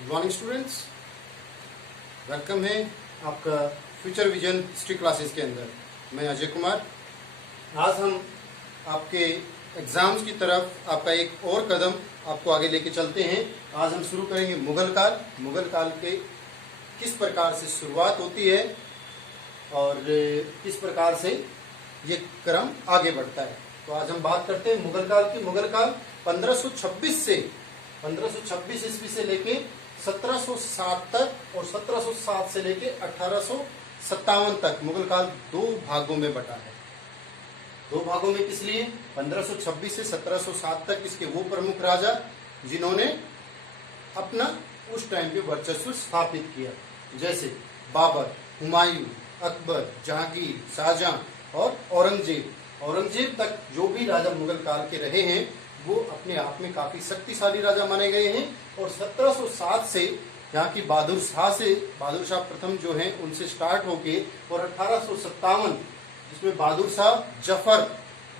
Good morning students, welcome है आपका future vision history classes के अंदर। मैं अजय कुमार। आज हम आपके एग्जाम्स की तरफ आपका एक और कदम आपको आगे लेके चलते हैं। आज हम शुरू करेंगे मुगल काल। मुगल काल के किस प्रकार से शुरुआत होती है और किस प्रकार से ये क्रम आगे बढ़ता है। तो आज हम बात करते हैं मुगल काल की। मुगल काल 1526 ईस्वी से लेके 1707 तक और 1707 से लेके 1857 तक मुगल काल दो भागों में बटा है। दो भागों में किस लिए? 1526 से 1707 तक इसके वो प्रमुख राजा जिन्होंने अपना उस टाइम पे वर्चस्व स्थापित किया, जैसे बाबर, हुमायूं, अकबर, जहांगीर, शाहजहां और औरंगजेब। औरंगजेब तक जो भी राजा मुगल काल के रहे हैं वो अपने आप में काफी शक्तिशाली राजा माने गए हैं। और 1707 से यहाँ की बहादुर शाह प्रथम जो हैं उनसे स्टार्ट होके और 1857 जिसमें बहादुर शाह जफर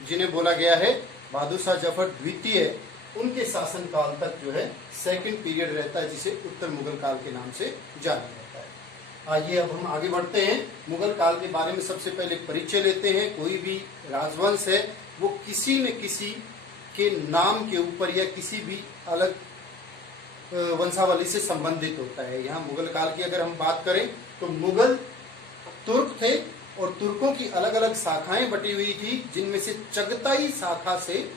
जिन्हें बोला गया है बहादुर शाह जफर द्वितीय, उनके शासन काल तक जो है सेकंड पीरियड रहता है, जिसे उत्तर मुगल काल के नाम से जाना जाता है। आइए अब हम आगे बढ़ते हैं। मुगल काल के बारे में सबसे पहले परिचय लेते हैं। कोई भी राजवंश है वो किसी न किसी के नाम के ऊपर या किसी भी अलग वंशावली से संबंधित होता है। यहाँ मुगल काल की अगर हम बात करें तो मुगल तुर्क थे और तुर्कों की अलग अलग शाखाएं बटी हुई थी, जिनमें से चगताई शाखा से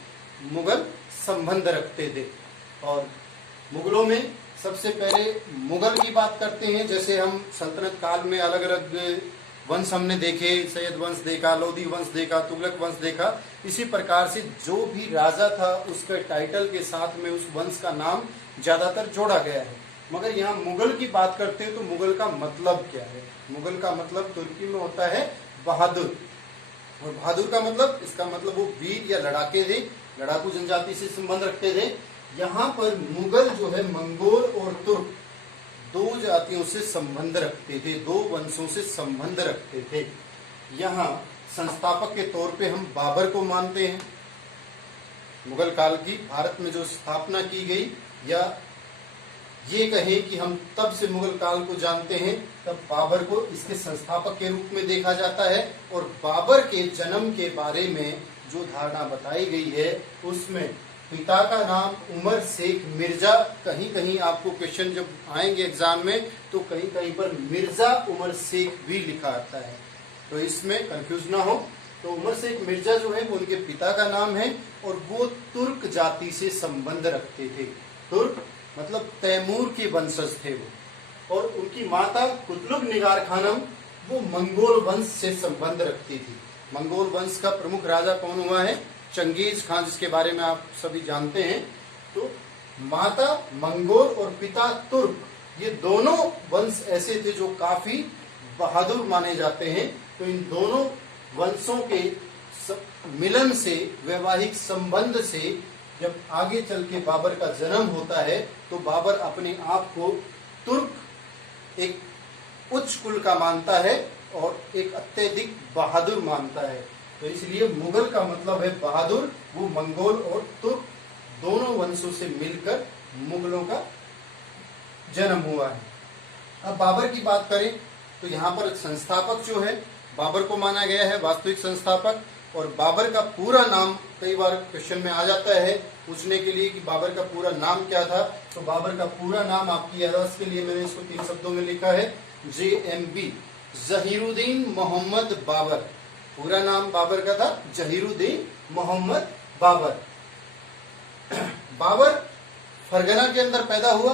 मुगल संबंध रखते थे। और मुगलों में सबसे पहले मुगल की बात करते हैं। जैसे हम सल्तनत काल में अलग अलग वंश हमने देखे, सैयद वंश देखा, लोधी वंश देखा, तुगलक वंश देखा। इसी प्रकार से जो भी राजा था उसके टाइटल के साथ में उस वंश का नाम ज्यादातर जोड़ा गया है। मगर यहाँ मुगल की बात करते हैं तो मुगल का मतलब क्या है? मुगल का मतलब तुर्की में होता है बहादुर। और बहादुर का मतलब, इसका मतलब वो वीर या लड़ाके थे, लड़ाकू जनजाति से संबंध रखते थे। यहाँ पर मुगल जो है मंगोल और तुर्क दो जातियों से संबंध रखते थे, दो वंशों से संबंध रखते थे। यहाँ संस्थापक के तौर पे हम बाबर को मानते हैं। मुगल काल की भारत में जो स्थापना की गई, या ये कहें कि हम तब से मुगल काल को जानते हैं, तब बाबर को इसके संस्थापक के रूप में देखा जाता है। और बाबर के जन्म के बारे में जो धारणा बताई गई है उसमें पिता का नाम उमर शेख मिर्जा, कहीं कहीं आपको क्वेश्चन जब आएंगे एग्जाम में तो कहीं कहीं पर मिर्जा उमर शेख भी लिखा आता है, तो इसमें कंफ्यूज ना हो। तो उमर शेख मिर्जा जो है वो उनके पिता का नाम है और वो तुर्क जाति से संबंध रखते थे। तुर्क मतलब तैमूर के वंशज थे वो। और उनकी माता कुतुब निगार खानम वो मंगोल वंश से संबंध रखती थी। मंगोल वंश का प्रमुख राजा कौन हुआ है? चंगेज खान, जिसके बारे में आप सभी जानते हैं। तो माता मंगोल और पिता तुर्क, ये दोनों वंश ऐसे थे जो काफी बहादुर माने जाते हैं। तो इन दोनों वंशों के मिलन से, वैवाहिक संबंध से जब आगे चल के बाबर का जन्म होता है तो बाबर अपने आप को तुर्क एक उच्च कुल का मानता है और एक अत्यधिक बहादुर मानता है। तो इसलिए मुगल का मतलब है बहादुर। वो मंगोल और तुर्क दोनों वंशों से मिलकर मुगलों का जन्म हुआ है। अब बाबर की बात करें तो यहाँ पर संस्थापक जो है बाबर को माना गया है, वास्तविक संस्थापक। और बाबर का पूरा नाम कई बार क्वेश्चन में आ जाता है पूछने के लिए कि बाबर का पूरा नाम क्या था। तो बाबर का पूरा नाम आपकी याददाश्त के लिए मैंने इसको 3 शब्दों में लिखा है, JMB, जहीरुद्दीन मोहम्मद बाबर। पूरा नाम बाबर का था जहीरुद्दीन मोहम्मद बाबर। बाबर फरगना के अंदर पैदा हुआ।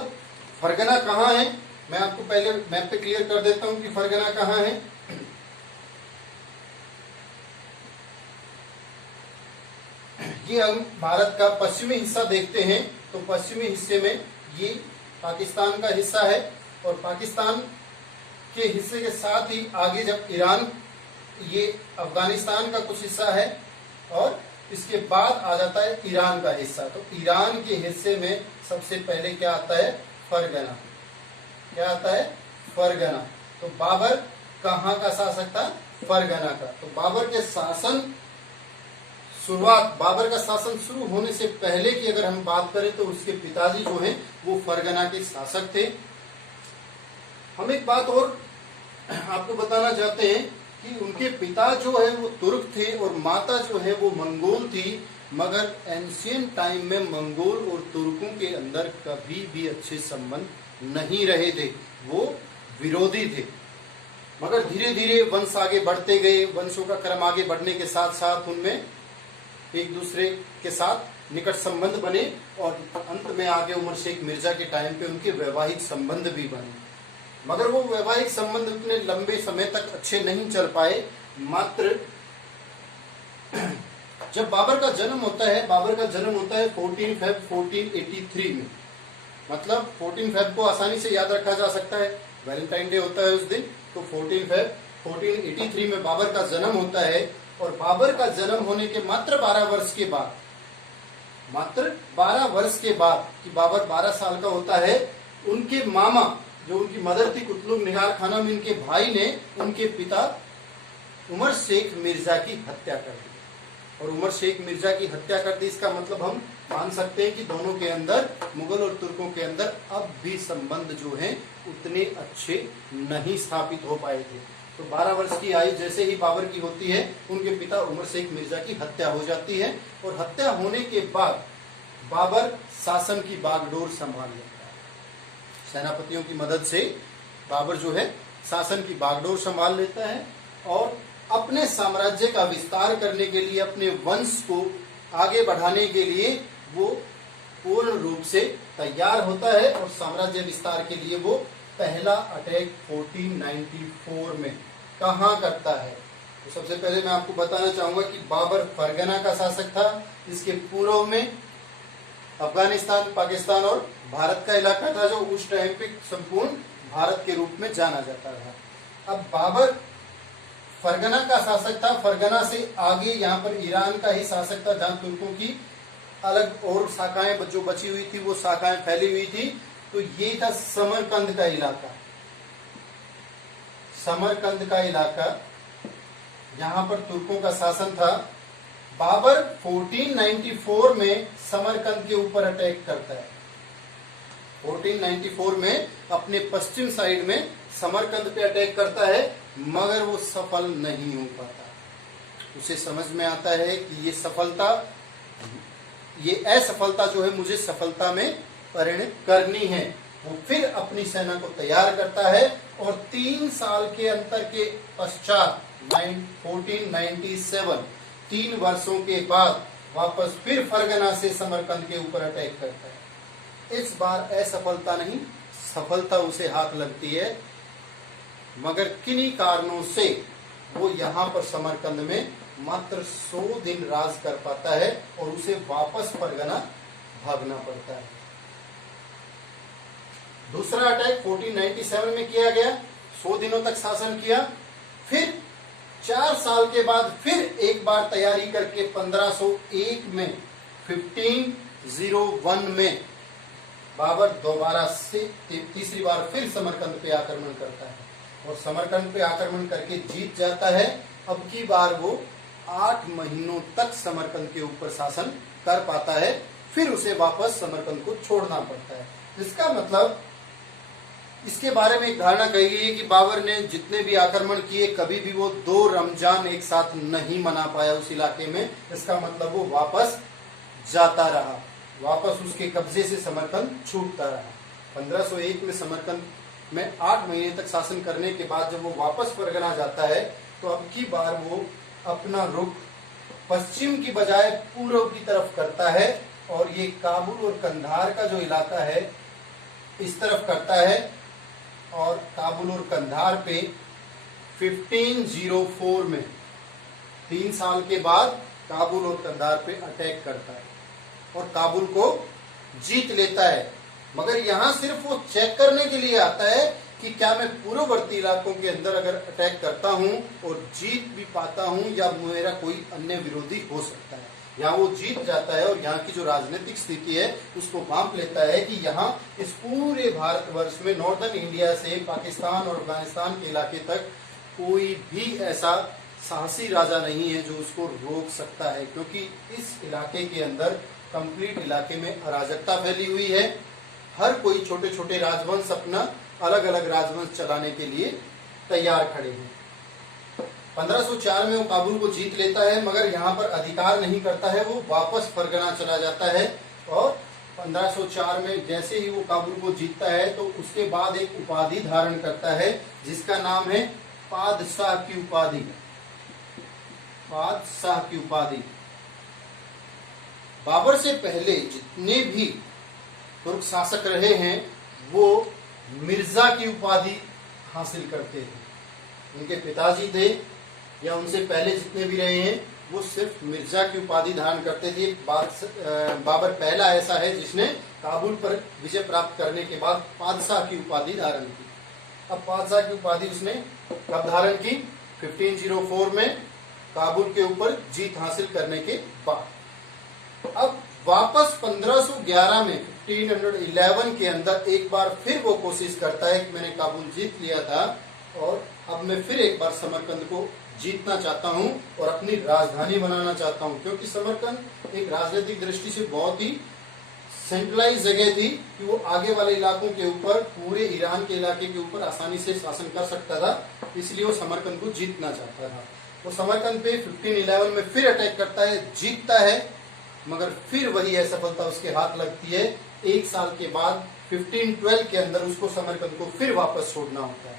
फरगना कहाँ है मैं आपको पहले मैप पे क्लियर कर देता हूं कि फरगना कहाँ है। ये हम भारत का पश्चिमी हिस्सा देखते हैं तो पश्चिमी हिस्से में ये पाकिस्तान का हिस्सा है। और पाकिस्तान के हिस्से के साथ ही आगे जब ईरान, ये अफगानिस्तान का कुछ हिस्सा है और इसके बाद आ जाता है ईरान का हिस्सा। तो ईरान के हिस्से में सबसे पहले क्या आता है? फरगना। क्या आता है? फरगना। तो बाबर कहाँ का शासक था? फरगना का। तो बाबर के शासन शुरुआत, बाबर का शासन शुरू होने से पहले की अगर हम बात करें तो उसके पिताजी जो हैं वो फरगना के शासक थे। हम एक बात और आपको बताना चाहते हैं कि उनके पिता जो है वो तुर्क थे और माता जो है वो मंगोल थी, मगर एंशियंट टाइम में मंगोल और तुर्कों के अंदर कभी भी अच्छे संबंध नहीं रहे थे, वो विरोधी थे। मगर धीरे धीरे वंश आगे बढ़ते गए, वंशों का क्रम आगे बढ़ने के साथ साथ उनमें एक दूसरे के साथ निकट संबंध बने और अंत में आगे उमर शेख मिर्जा के टाइम पे उनके वैवाहिक संबंध भी बने। मगर वो वैवाहिक संबंध उतने लंबे समय तक अच्छे नहीं चल पाए। मात्र जब बाबर का जन्म होता है 14 फेब 1483 में, मतलब 14 फेब को आसानी से याद रखा जा सकता है, वैलेंटाइन डे होता है उस दिन, तो 14 फेब 1483 में बाबर का जन्म होता है। और बाबर का जन्म होने के मात्र 12 वर्ष के बाद कि बाबर 12 साल का होता है, उनके मामा जो उनकी मदर थी कुतलुग निगार खानम, इनके भाई ने उनके पिता उमर शेख मिर्जा की हत्या कर दी। और उमर शेख मिर्जा की हत्या कर दी, इसका मतलब हम मान सकते हैं कि दोनों के अंदर, मुगल और तुर्कों के अंदर अब भी संबंध जो हैं उतने अच्छे नहीं स्थापित हो पाए थे। तो 12 वर्ष की आयु जैसे ही बाबर की होती है, उनके पिता उमर शेख मिर्जा की हत्या हो जाती है। और हत्या होने के बाद बाबर शासन की बागडोर संभाल लेता है। सेनापतियों की मदद से बाबर जो है शासन की बागडोर संभाल लेता है और अपने साम्राज्य का विस्तार करने के लिए, अपने वंश को आगे बढ़ाने के लिए वो पूर्ण रूप से तैयार होता है। और साम्राज्य विस्तार के लिए वो पहला अटैक 1494 में कहाँ करता है? तो सबसे पहले मैं आपको बताना चाहूंगा कि बाबर फरगना का शासक था। इसके पूर्व में अफगानिस्तान, पाकिस्तान और भारत का इलाका था, जो उस टाइम पे संपूर्ण भारत के रूप में जाना जाता था। अब बाबर फरगना का शासक था। फरगना से आगे यहाँ पर ईरान का ही शासक था, जहाँ तुर्कों की अलग और शाखाएं जो बची हुई थी वो शाखाएं फैली हुई थी। तो ये था समरकंद का इलाका। समरकंद का इलाका, यहाँ पर तुर्कों का शासन था। बाबर 1494 में समरकंद के ऊपर अटैक करता है। 1494 में अपने पश्चिम साइड में समरकंद पे अटैक करता है, मगर वो सफल नहीं हो पाता। उसे समझ में आता है कि ये असफलता जो है मुझे सफलता में परिणत करनी है। वो फिर अपनी सेना को तैयार करता है और 3 साल के अंतर के पश्चात 1497, 3 वर्षों के बाद वापस फिर फरगना से समरकंद के ऊपर अटैक करता है। इस बार असफलता नहीं, सफलता उसे हाथ लगती है, मगर किन्हीं कारणों से वो यहाँ पर समरकंद में मात्र 100 दिन राज कर पाता है और उसे वापस फरगना भागना पड़ता है। दूसरा अटैक 1497 में किया गया, 100 दिनों तक शासन किया। फिर 4 साल के बाद फिर एक बार तैयारी करके 1501 में 1501 में बाबर दोबारा से तीसरी बार फिर समरकंद पे आक्रमण करता है और समरकंद पे आक्रमण करके जीत जाता है। अब की बार वो 8 महीनों तक समरकंद के ऊपर शासन कर पाता है, फिर उसे वापस समरकंद को छोड़ना पड़ता है। इसका मतलब, इसके बारे में एक धारणा कही गई है कि बाबर ने जितने भी आक्रमण किए, कभी भी वो 2 रमजान एक साथ नहीं मना पाया उस इलाके में। इसका मतलब वो वापस जाता रहा, वापस उसके कब्जे से समरकंद छूटता रहा। 1501 में समरकंद में 8 महीने तक शासन करने के बाद जब वो वापस फरगना जाता है, तो अब की बार वो अपना रुख पश्चिम की बजाय पूर्व की तरफ करता है और ये काबुल और कंधार का जो इलाका है इस तरफ करता है। और काबुल और कंधार पे 1504 में 3 साल के बाद काबुल और कंधार पे अटैक करता है और काबुल को जीत लेता है। मगर यहाँ सिर्फ वो चेक करने के लिए आता है कि क्या मैं पूर्ववर्ती इलाकों के अंदर अगर अटैक करता हूँ और जीत भी पाता हूँ या मेरा कोई अन्य विरोधी हो सकता है। यहाँ वो जीत जाता है और यहाँ की जो राजनीतिक स्थिति है उसको भांप लेता है कि यहाँ इस पूरे भारतवर्ष में नॉर्दर्न इंडिया से पाकिस्तान और अफगानिस्तान के इलाके तक कोई भी ऐसा साहसी राजा नहीं है जो उसको रोक सकता है, क्योंकि इस इलाके के अंदर कंप्लीट इलाके में अराजकता फैली हुई है। हर कोई छोटे छोटे राजवंश अपना अलग अलग राजवंश चलाने के लिए तैयार खड़े हैं। 1504 में वो काबुल को जीत लेता है, मगर यहाँ पर अधिकार नहीं करता है, वो वापस फरगना चला जाता है। और 1504 में जैसे ही वो काबुल को जीतता है तो उसके बाद एक उपाधि धारण करता है जिसका नाम है पादशाह की उपाधि। बादशाह की उपाधि। बाबर से पहले जितने भी तुर्क शासक रहे हैं वो मिर्जा की उपाधि हासिल करते हैं। उनके पिताजी थे या उनसे पहले जितने भी रहे हैं वो सिर्फ मिर्जा की उपाधि धारण करते थे। बाबर पहला ऐसा है जिसने काबुल पर विजय प्राप्त करने के बाद पादशाह की उपाधि धारण की। अब पादशाह की उपाधि उसने कब धारण की? 1504 में काबुल के ऊपर जीत हासिल करने के बाद। अब वापस 1511 में 1511 के अंदर एक बार फिर वो कोशिश करता है कि मैंने काबुल जीत लिया था और अब मैं फिर एक बार समरकंद को जीतना चाहता हूं और अपनी राजधानी बनाना चाहता हूं, क्योंकि समरकंद एक राजनीतिक दृष्टि से बहुत ही सेंट्रलाइज जगह थी कि वो आगे वाले इलाकों के ऊपर, पूरे ईरान के इलाके के ऊपर आसानी से शासन कर सकता था, इसलिए वो समरकंद को जीतना चाहता था। वो समरकंद पे 1511 में फिर अटैक करता है, जीतता है, मगर फिर वही असफलता उसके हाथ लगती है। एक साल के बाद 1512 के अंदर उसको समरकंद को फिर वापस छोड़ना होता है।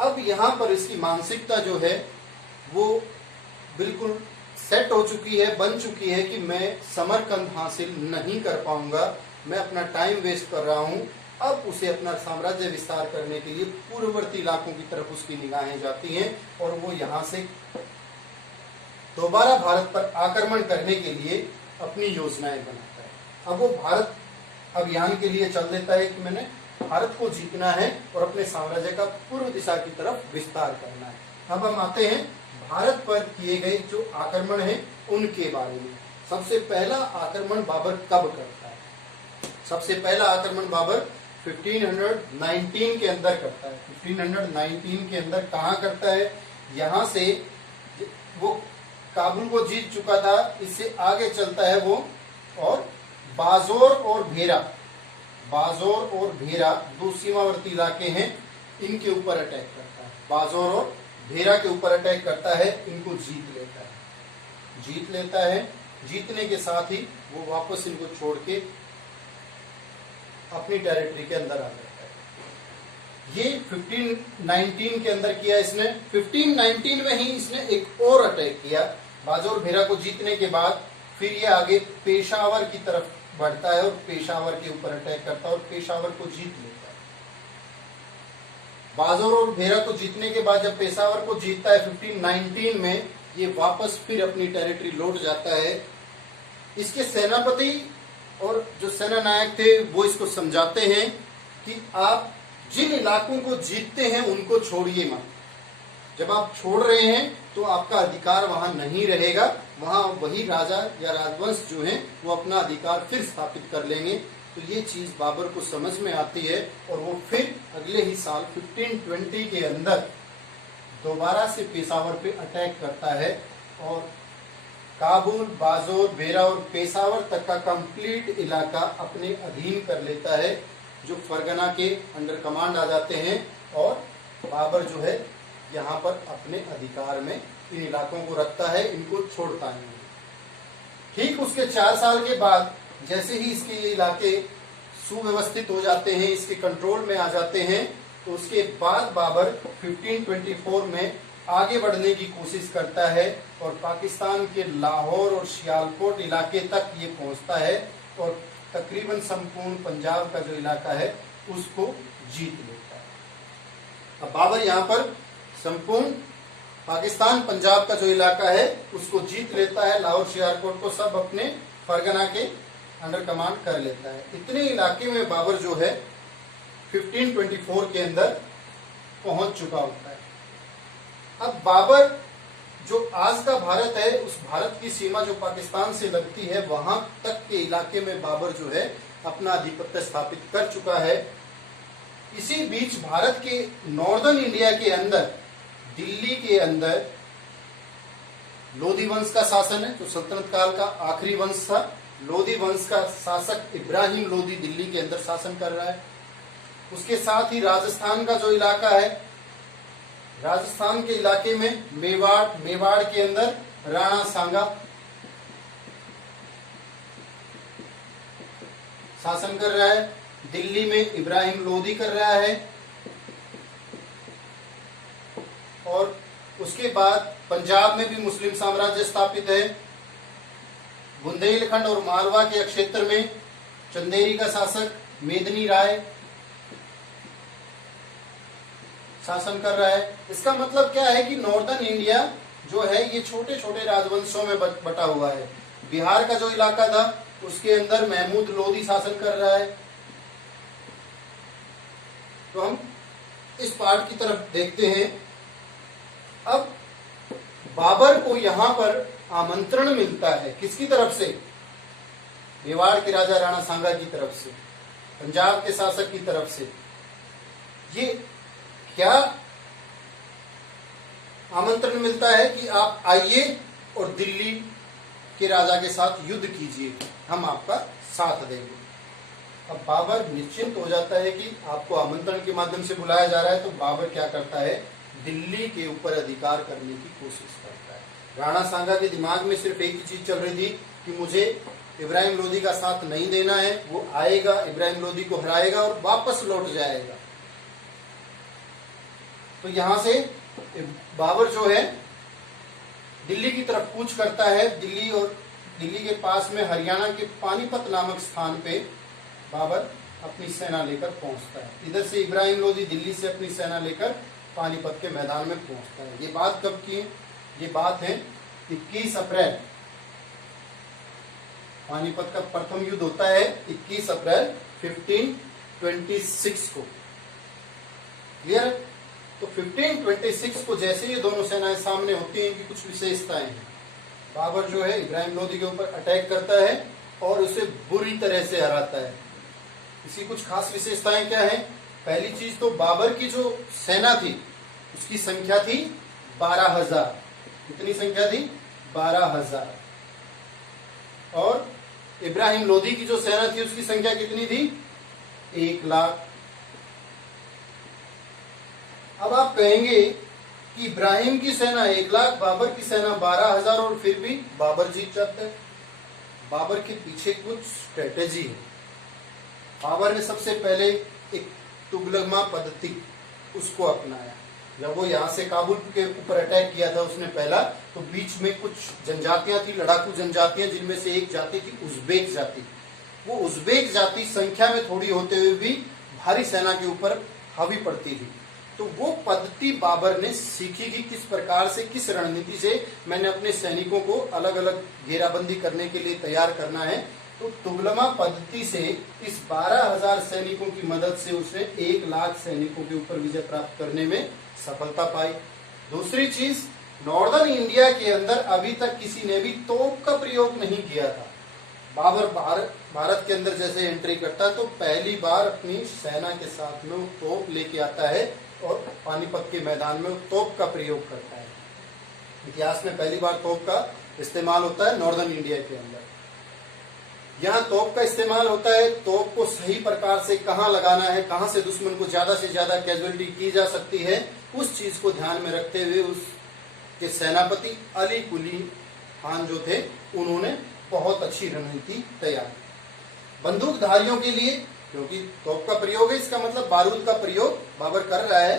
अब यहाँ पर इसकी मानसिकता जो है वो बिल्कुल सेट हो चुकी है, बन चुकी है कि मैं समरकंद हासिल नहीं कर पाऊंगा, मैं अपना टाइम वेस्ट कर रहा हूं। अब उसे अपना साम्राज्य विस्तार करने के लिए पूर्ववर्ती इलाकों की तरफ उसकी निगाहें जाती हैं और वो यहाँ से दोबारा भारत पर आक्रमण करने के लिए अपनी योजनाएं बनाता है। अब वो भारत अभियान के लिए चल देता है कि मैंने भारत को जीतना है और अपने साम्राज्य का पूर्व दिशा की तरफ विस्तार करना है। अब हम आते हैं भारत पर किए गए जो आक्रमण है उनके बारे में। सबसे पहला आक्रमण बाबर कब करता है? सबसे पहला आक्रमण बाबर 1519 के अंदर करता है। 1519 के अंदर कहाँ करता है? यहाँ से वो काबुल को जीत चुका था, इससे आगे चलता है वो और बाजोर और भेरा दो सीमावर्ती इलाके हैं, इनके ऊपर अटैक करता है। बाजोर और भेरा के ऊपर अटैक करता है, इनको जीत लेता है। जीतने के साथ ही वो वापस इनको छोड़ के अपनी टेरिटरी के अंदर आ जाता है। ये 1519 के अंदर किया इसने। 1519 में ही इसने एक और अटैक किया। बाजोर भेरा को जीतने के बाद फिर ये आगे पेशावर की तरफ बढ़ता है और पेशावर के ऊपर अटैक करता है और पेशावर को जीत लेता है। बाजोर और भेरा को जीतने के बाद जब पेशावर को जीतता है 1519 में, ये वापस फिर अपनी टेरिटरी लौट जाता है। इसके सेनापति और जो सेना नायक थे वो इसको समझाते हैं कि आप जिन इलाकों को जीतते हैं उनको छोड़िए मत। जब आप छोड़ रहे हैं तो आपका अधिकार वहां नहीं रहेगा, वहां वही राजा या राजवंश जो है वो अपना अधिकार फिर स्थापित कर लेंगे। तो ये चीज बाबर को समझ में आती है और वो फिर अगले ही साल 1520 के अंदर दोबारा से पेशावर पे अटैक करता है और काबुल, बाजोर, भेरा और पेशावर तक का कंप्लीट इलाका अपने अधीन कर लेता है, जो फरगना के अंडर कमांड आ जाते हैं। और बाबर जो है यहाँ पर अपने अधिकार में इन इलाकों को रखता है, इनको छोड़ता नहीं। ठीक उसके 4 साल के बाद जैसे ही इसके ये इलाके सुव्यवस्थित हो जाते हैं, इसके कंट्रोल में आ जाते हैं, तो उसके बाद बाबर 1524 में आगे बढ़ने की कोशिश करता है और पाकिस्तान के लाहौर और सियालकोट इलाके तक ये पहुंचता है और तकरीबन संपूर्ण पंजाब का जो इलाका है उसको जीत लेता है। अब बाबर यहाँ पर संपूर्ण पाकिस्तान, पंजाब का जो इलाका है उसको जीत लेता है, लाहौर सियालकोट को सब अपने फरगना के अंडर कमांड कर लेता है। इतने इलाके में बाबर जो है 1524 के अंदर पहुंच चुका होता है। अब बाबर जो आज का भारत है, उस भारत की सीमा जो पाकिस्तान से लगती है वहां तक के इलाके में बाबर जो है अपना आधिपत्य स्थापित कर चुका है। इसी बीच भारत के नॉर्दर्न इंडिया के अंदर, दिल्ली के अंदर लोधी वंश का शासन है, तो सल्तनत काल का आखिरी वंश था। लोधी वंश का शासक इब्राहिम लोधी दिल्ली के अंदर शासन कर रहा है। उसके साथ ही राजस्थान का जो इलाका है, राजस्थान के इलाके में मेवाड़ के अंदर राणा सांगा शासन कर रहा है। दिल्ली में इब्राहिम लोधी कर रहा है। और उसके बाद पंजाब में भी मुस्लिम साम्राज्य स्थापित है। बुंदेलखंड और मालवा के क्षेत्र में चंदेरी का शासक मेदिनी राय शासन कर रहा है। इसका मतलब क्या है कि नॉर्दर्न इंडिया जो है ये छोटे छोटे राजवंशों में बटा हुआ है। बिहार का जो इलाका था उसके अंदर महमूद लोधी शासन कर रहा है। तो हम इस पार्ट की तरफ देखते हैं। अब बाबर को यहां पर आमंत्रण मिलता है, किसकी तरफ से? मेवाड़ के राजा राणा सांगा की तरफ से, पंजाब के शासक की तरफ से। ये क्या आमंत्रण मिलता है कि आप आइए और दिल्ली के राजा के साथ युद्ध कीजिए, हम आपका साथ देंगे। अब बाबर निश्चिंत हो जाता है कि आपको आमंत्रण के माध्यम से बुलाया जा रहा है, तो बाबर क्या करता है? दिल्ली के ऊपर अधिकार करने की कोशिश करता है। राणा सांगा के दिमाग में सिर्फ एक ही चीज चल रही थी कि मुझे इब्राहिम लोधी का साथ नहीं देना है। वो आएगा, इब्राहिम लोधी को हराएगा और वापस लौट जाएगा। तो यहां से बाबर जो है दिल्ली की तरफ कूच करता है। दिल्ली के पास में हरियाणा के पानीपत नामक स्थान पे बाबर अपनी सेना लेकर पहुंचता है। इधर से इब्राहिम लोधी दिल्ली से अपनी सेना लेकर पानीपत के मैदान में पहुंचता है। ये बात कब की है? ये बात है 21 अप्रैल। पानीपत का प्रथम युद्ध होता है 21 अप्रैल 1526 को। क्लियर है? तो 1526 को जैसे ये दोनों सेनाएं सामने होती हैं कि कुछ विशेषताएं हैं। बाबर जो है इब्राहिम लोधी के ऊपर अटैक करता है और उसे बुरी तरह से हराता है। इसकी कुछ खास विशेषताएं क्या है? पहली चीज तो बाबर की जो सेना थी उसकी संख्या थी 12,000। कितनी संख्या थी? 12,000। और इब्राहिम लोधी की जो सेना थी उसकी संख्या कितनी थी? 1 लाख। अब आप कहेंगे कि इब्राहिम की सेना 1 लाख, बाबर की सेना 12,000 और फिर भी बाबर जीत जाता है। बाबर के पीछे कुछ स्ट्रेटेजी है। बाबर ने सबसे पहले एक तुगलमा पद्धति उसको अपनाया। जब वो यहाँ से काबुल के ऊपर अटैक किया था उसने पहला, तो बीच में कुछ जनजातियां थी, लड़ाकू जनजातियां, जिनमें से एक जाति थी उज़्बेक जाति। वो उज़्बेक जाति संख्या में थोड़ी होते हुए भी भारी सेना के ऊपर हावी पड़ती थी। तो वो पद्धति बाबर ने सीखी कि किस प्रकार से, किस रणनीति से मैंने अपने सैनिकों को अलग अलग घेराबंदी करने के लिए तैयार करना है। तो तुगलमा पद्धति से इस 12,000 सैनिकों की मदद से उसने 1 लाख सैनिकों के ऊपर विजय प्राप्त करने में सफलता पाई। दूसरी चीज, नॉर्दर्न इंडिया के अंदर अभी तक किसी ने भी तोप का प्रयोग नहीं किया था। बाबर भारत के अंदर जैसे एंट्री करता है तो पहली बार अपनी सेना के साथ में तोप लेके आता है और पानीपत के मैदान में तोप का प्रयोग करता है। इतिहास में पहली बार तोप का इस्तेमाल होता है नॉर्दर्न इंडिया के अंदर। यहाँ तोप का इस्तेमाल होता है। तोप को सही प्रकार से कहाँ लगाना है, कहाँ से दुश्मन को ज्यादा से ज्यादा कैजुअलिटी की जा सकती है, उस चीज को ध्यान में रखते हुए उसके सेनापति अली कुली खान जो थे उन्होंने बहुत अच्छी रणनीति तैयार की। बंदूकधारियों के लिए, क्योंकि तोप का प्रयोग है इसका मतलब बारूद का प्रयोग बाबर कर रहा है,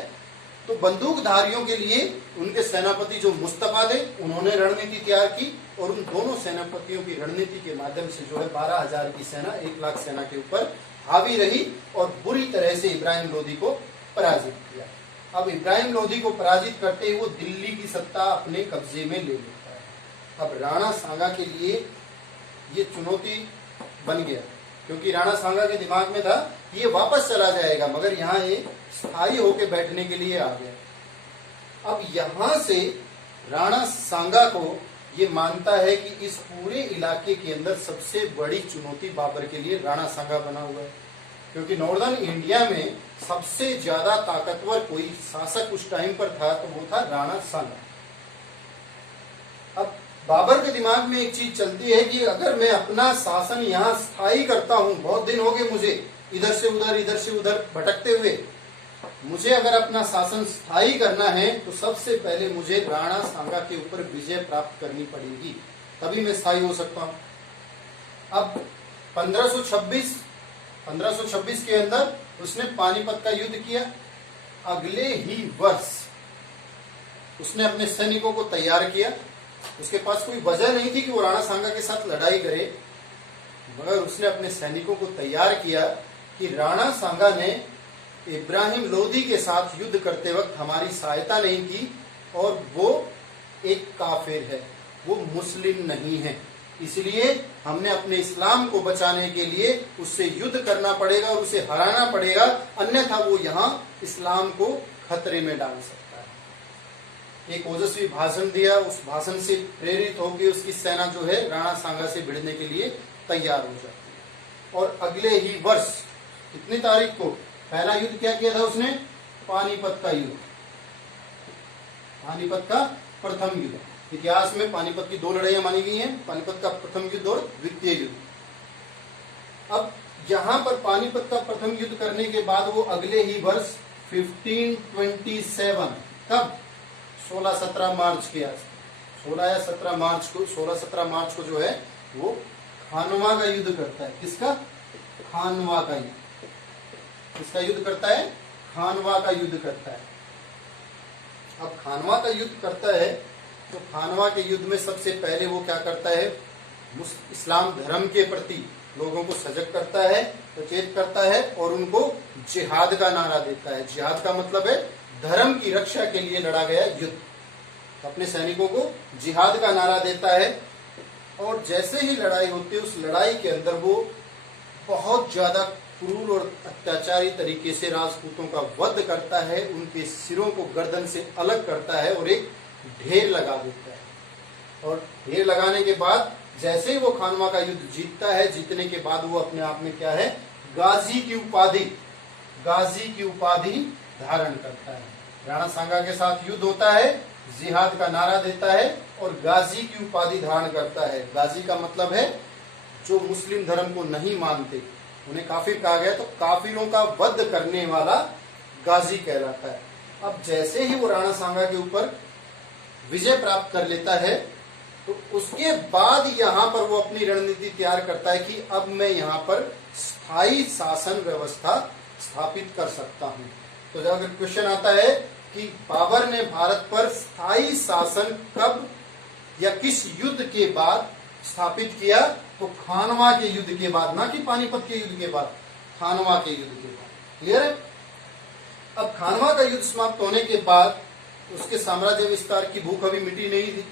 तो बंदूकधारियों के लिए उनके सेनापति जो मुस्तफा थे उन्होंने रणनीति तैयार की और उन दोनों सेनापतियों की रणनीति के माध्यम से जो है 12,000 की सेना 1 लाख सेना के ऊपर हावी रही और बुरी तरह से इब्राहिम लोधी को पराजित किया। अब इब्राहिम लोधी को पराजित करते ही वो दिल्ली की सत्ता अपने कब्जे में ले लेता है। अब राणा सांगा के लिए ये चुनौती बन गया, क्योंकि राणा सांगा के दिमाग में था ये वापस चला जाएगा, मगर यहाँ ये स्थायी होकर बैठने के लिए आ गया। अब यहां से राणा सांगा को ये मानता है कि इस पूरे इलाके के अंदर सबसे बड़ी चुनौती बाबर के लिए राणा सांगा बना हुआ है, क्योंकि नॉर्दर्न इंडिया में सबसे ज्यादा ताकतवर कोई शासक उस टाइम पर था तो वो था राणा सांगा। अब बाबर के दिमाग में एक चीज चलती है कि अगर मैं अपना शासन यहाँ स्थायी करता हूँ, बहुत दिन हो गए मुझे इधर से उधर भटकते हुए, मुझे अगर अपना शासन स्थायी करना है तो सबसे पहले मुझे राणा सांगा के ऊपर विजय प्राप्त करनी पड़ेगी, तभी मैं स्थायी हो सकता हूं। अब 1526 के अंदर उसने पानीपत का युद्ध किया। अगले ही वर्ष उसने अपने सैनिकों को तैयार किया। उसके पास कोई वजह नहीं थी कि वो राणा सांगा के साथ लड़ाई करे, मगर उसने अपने सैनिकों को तैयार किया कि राणा सांगा ने इब्राहिम लोदी के साथ युद्ध करते वक्त हमारी सहायता नहीं की और वो एक काफिर है, वो मुस्लिम नहीं है, इसलिए हमने अपने इस्लाम को बचाने के लिए उससे युद्ध करना पड़ेगा और उसे हराना पड़ेगा, अन्यथा वो यहाँ इस्लाम को खतरे में डाल सकता है। एक ओजस्वी भाषण दिया। उस भाषण से प्रेरित होकर उसकी सेना जो है राणा सांगा से भिड़ने के लिए तैयार हो जाती है। और अगले ही वर्ष कितनी तारीख को पहला युद्ध क्या किया था उसने? पानीपत का युद्ध, पानीपत का प्रथम युद्ध। इतिहास में पानीपत की 2 लड़ाइयां मानी गई हैं, पानीपत का प्रथम युद्ध और द्वितीय युद्ध। अब यहां पर पानीपत का प्रथम युद्ध करने के बाद वो अगले ही वर्ष 1527 तब 16-17 मार्च के 16 या 17 मार्च को 16-17 मार्च को जो है वो खानवा का युद्ध करता है। किसका? खानवा का युद्ध। किसका युद्ध करता है? खानवा का युद्ध करता है। अब खानवा का युद्ध करता है तो खानवा के युद्ध में सबसे पहले वो क्या करता है? इस्लाम धर्म के प्रति लोगों को सजग करता है, सचेत करता है और उनको जिहाद का नारा देता है। जिहाद का मतलब है धर्म की रक्षा के लिए लड़ा गया युद्ध। अपने सैनिकों को जिहाद का नारा देता है और जैसे ही लड़ाई होती है उस लड़ाई के अंदर वो बहुत ज्यादा क्रूर और अत्याचारी तरीके से राजपूतों का वध करता है, उनके सिरों को गर्दन से अलग करता है और एक ढेर लगा देता है। और ढेर लगाने के बाद जैसे ही वो खानवा का युद्ध जीतता है, जीतने के बाद वो अपने आप में क्या है? गाजी की उपाधि धारण करता है। राणा सांगा के साथ युद्ध होता है, जिहाद का नारा देता है और गाजी की उपाधि धारण करता है। गाजी का मतलब है जो मुस्लिम धर्म को नहीं मानते, उन्हें काफिर कहा गया, तो काफिरों का वध करने वाला गाजी कहलाता है। अब जैसे ही वो राणा सांगा के ऊपर विजय प्राप्त कर लेता है तो उसके बाद यहाँ पर वो अपनी रणनीति तैयार करता है कि अब मैं यहाँ पर स्थायी शासन व्यवस्था स्थापित कर सकता हूँ। तो अगर क्वेश्चन आता है कि बाबर ने भारत पर स्थायी शासन कब या किस युद्ध के बाद स्थापित किया, तो खानवा के युद्ध के बाद, ना कि पानीपत के युद्ध के बाद, खानवा के युद्ध के बाद। क्लियर है? अब खानवा का युद्ध समाप्त होने के बाद उसके साम्राज्य विस्तार की भूख अभी मिटी नहीं थी।